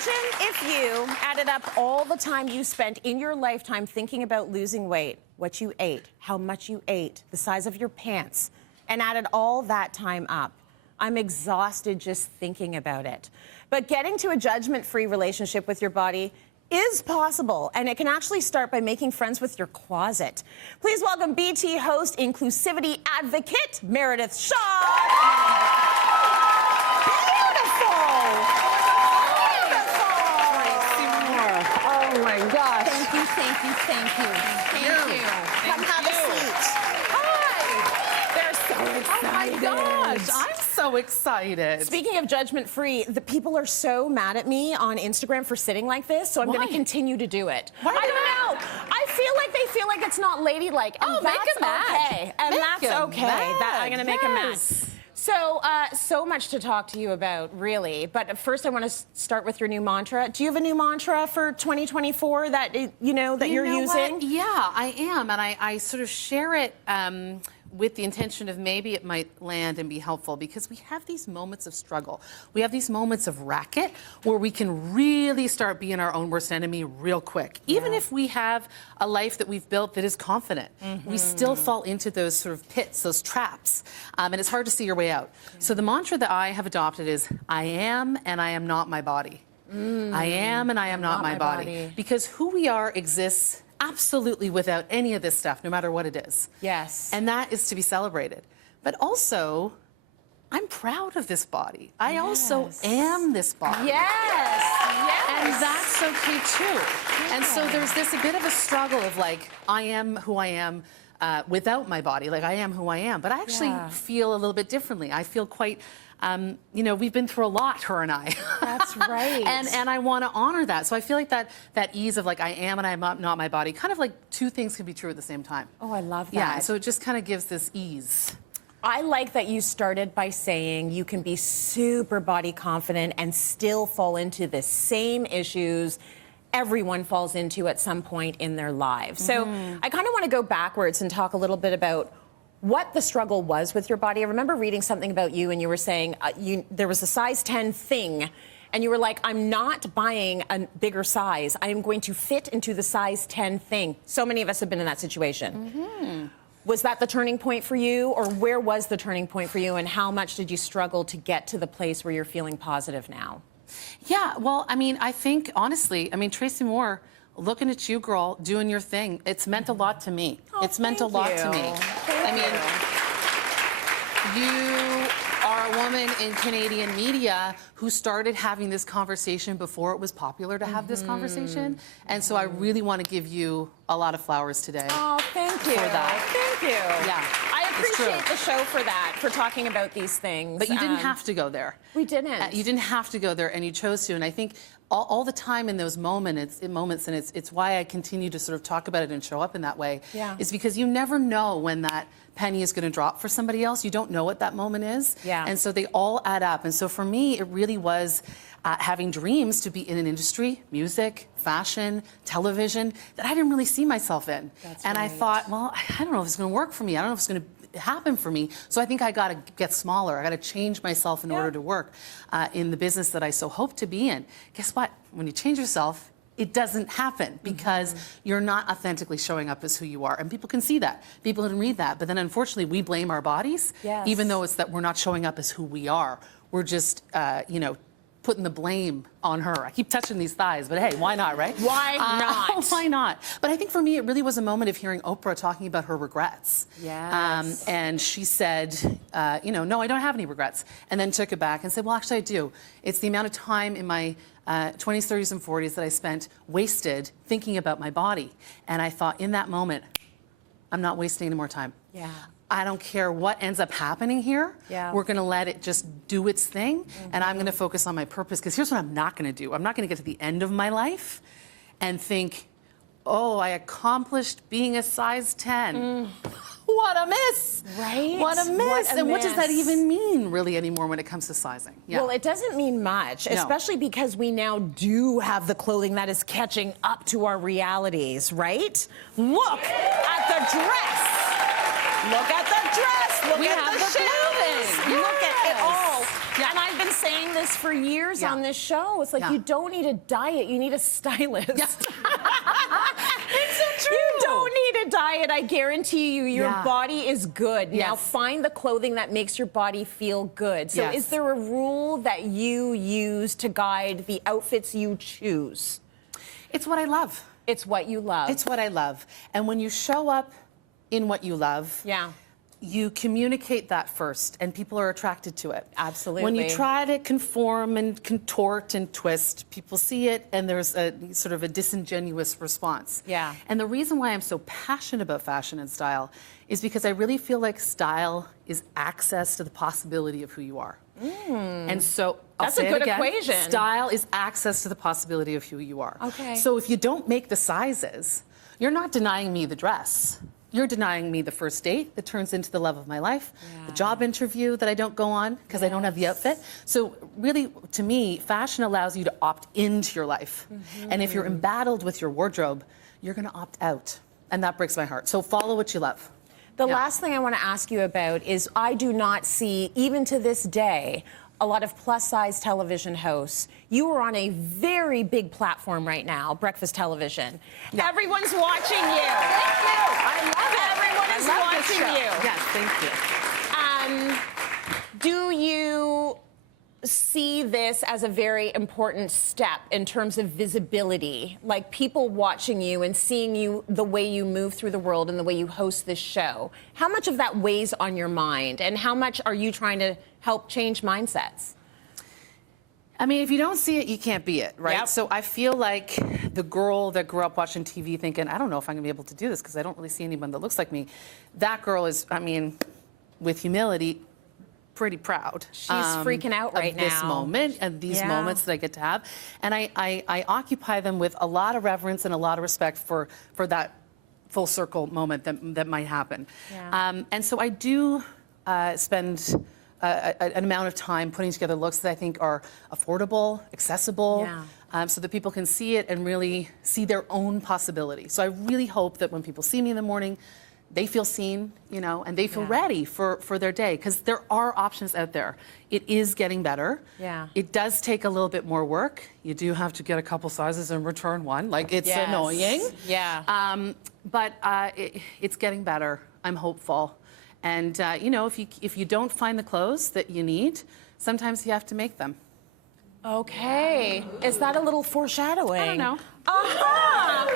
Imagine if you added up all the time you spent in your lifetime thinking about losing weight, what you ate, how much you ate, the size of your pants, and added all that time up. I'm exhausted just thinking about it. But getting to a judgment-free relationship with your body is possible, and it can actually start by making friends with your closet. Please welcome BT host, inclusivity advocate, Meredith Shaw. Oh my gosh. Thank you, thank you, thank you. Thank you. Come have a seat. Hi. They're so excited. Oh my gosh, I'm so excited. Speaking of judgment-free, the people are so mad at me on Instagram for sitting like this, so I'm going to continue to do it. Why I don't know. I feel like they feel like it's not ladylike, and Oh, make that's them mad. okay. And Make that's them okay. mad. I'm going to make them mad. Yes. So, so much to talk to you about, really. But first, I want to start with your new mantra. Do you have a new mantra for 2024 that you're using? What? Yeah, I am, and I sort of share it with the intention of maybe it might land and be helpful, because we have these moments of struggle. We have these moments of racket where we can really start being our own worst enemy real quick. Even if we have a life that we've built that is confident, we still fall into those sort of pits, those traps, and it's hard to see your way out. So the mantra that I have adopted is, I am and I am not my body. I am and I am not my body. Because who we are exists absolutely without any of this stuff, no matter what it is. Yes. And that is to be celebrated. But also, I'm proud of this body. I also am this body. Yes. And that's okay too. And so there's this a bit of a struggle of like, I am who I am without my body. Like, I am who I am. But I actually feel a little bit differently. I feel quite, we've been through a lot, her and I. That's right. and I want to honor that. So I feel like that ease of like, I am and I am not my body, kind of like two things can be true at the same time. Oh, I love that. Yeah, so it just kind of gives this ease. I like that you started by saying you can be super body confident and still fall into the same issues everyone falls into at some point in their lives. So I kind of want to go backwards and talk a little bit about what the struggle was with your body. I remember reading something about you, and you were saying there was a size 10 thing, and you were like, I'm not buying a bigger size. I am going to fit into the size 10 thing. So many of us have been in that situation. Was that the turning point for you, or where was the turning point for you, and how much did you struggle to get to the place where you're feeling positive now? Yeah, well, I mean, I think, honestly, Tracy Moore, looking at you, girl, doing your thing, it's meant a lot to me. Oh, it's meant a lot to me. You are a woman in Canadian media who started having this conversation before it was popular to have this conversation. And so I really want to give you a lot of flowers today. Oh, thank you. For that. Thank you. Yeah. I appreciate the show for that, for talking about these things. But you didn't have to go there. We didn't. You didn't have to go there, and you chose to. And I think all the time in those moments, and it's why I continue to sort of talk about it and show up in that way, is because you never know when that penny is going to drop for somebody else. You don't know what that moment is. Yeah. And so they all add up. And so for me, it really was having dreams to be in an industry, music, fashion, television, that I didn't really see myself in. And I thought, well, I don't know if it's going to work for me. I don't know if it's going to happen for me. So I think I got to get smaller. I got to change myself in order to work in the business that I so hope to be in. Guess what? When you change yourself, it doesn't happen because you're not authentically showing up as who you are. And people can see that. People can read that. But then unfortunately, we blame our bodies, even though it's that we're not showing up as who we are. We're just, putting the blame on her. I keep touching these thighs, but hey, why not, right? Why not? Why not? But I think for me, it really was a moment of hearing Oprah talking about her regrets. Yes. And she said, no, I don't have any regrets. And then took it back and said, well, actually I do. It's the amount of time in my 20s, 30s, and 40s that I spent wasted thinking about my body. And I thought in that moment, I'm not wasting any more time. Yeah. I don't care what ends up happening here. We're going to let it just do its thing, and I'm going to focus on my purpose. Because here's what I'm not going to do. I'm not going to get to the end of my life and think, oh, I accomplished being a size 10. What a miss! Right? What a miss! And what does that even mean, really, anymore when it comes to sizing? Well, it doesn't mean much, especially because we now do have the clothing that is catching up to our realities, right? Look at the dress! Look at the dress! Look at the shoes! Look at it all! And I've been saying this this for years Yeah. on this show. It's like Yeah. you don't need a diet, you need a stylist. Yeah. It's so true. You don't need a diet. I guarantee you, your Yeah. body is good. Now Yes. find the clothing that makes your body feel good. So Yes. is there a rule that you use to guide the outfits you choose? It's what I love. It's what you love. It's what I love. And when you show up in what you love, Yeah. you communicate that first, and people are attracted to it. Absolutely. When you try to conform and contort and twist, people see it, and there's a sort of a disingenuous response. Yeah. And the reason why I'm so passionate about fashion and style is because I really feel like style is access to the possibility of who you are. And so I'll That's a say it good again, equation. Style is access to the possibility of who you are. Okay. So if you don't make the sizes, you're not denying me the dress. You're denying me the first date that turns into the love of my life, the job interview that I don't go on because I don't have the outfit. So really, to me, fashion allows you to opt into your life. And if you're embattled with your wardrobe, you're going to opt out. And that breaks my heart. So follow what you love. The Yeah. last thing I want to ask you about is I do not see, even to this day, a lot of plus-size television hosts. You are on a very big platform right now, breakfast television. Yeah. Everyone's watching you. Thank you. I love it. Everyone I is love this watching show. you. Yes, thank you. Do you see this as a very important step in terms of visibility? Like people watching you and seeing you, the way you move through the world and the way you host this show. How much of that weighs on your mind? And how much are you trying to help change mindsets? I mean, if you don't see it, you can't be it, right? Yep. So I feel like the girl that grew up watching TV thinking, I don't know if I'm gonna be able to do this because I don't really see anyone that looks like me. That girl is, I mean, with humility, pretty proud. She's freaking out right of this now. moment and these Yeah. moments that I get to have. And I occupy them with a lot of reverence and a lot of respect for that full circle moment that might happen. Yeah. And so I do spend an amount of time putting together looks that I think are affordable, accessible, Yeah. so that people can see it and really see their own possibility. So I really hope that when people see me in the morning, they feel seen, you know, and they feel ready for their day, because there are options out there. It is getting better. Yeah. It does take a little bit more work. You do have to get a couple sizes and return one. Like, it's Yes. annoying. Yeah. But it's getting better. I'm hopeful. And, you know, if you don't find the clothes that you need, sometimes you have to make them. Okay. Is that a little foreshadowing? I don't know. Aha!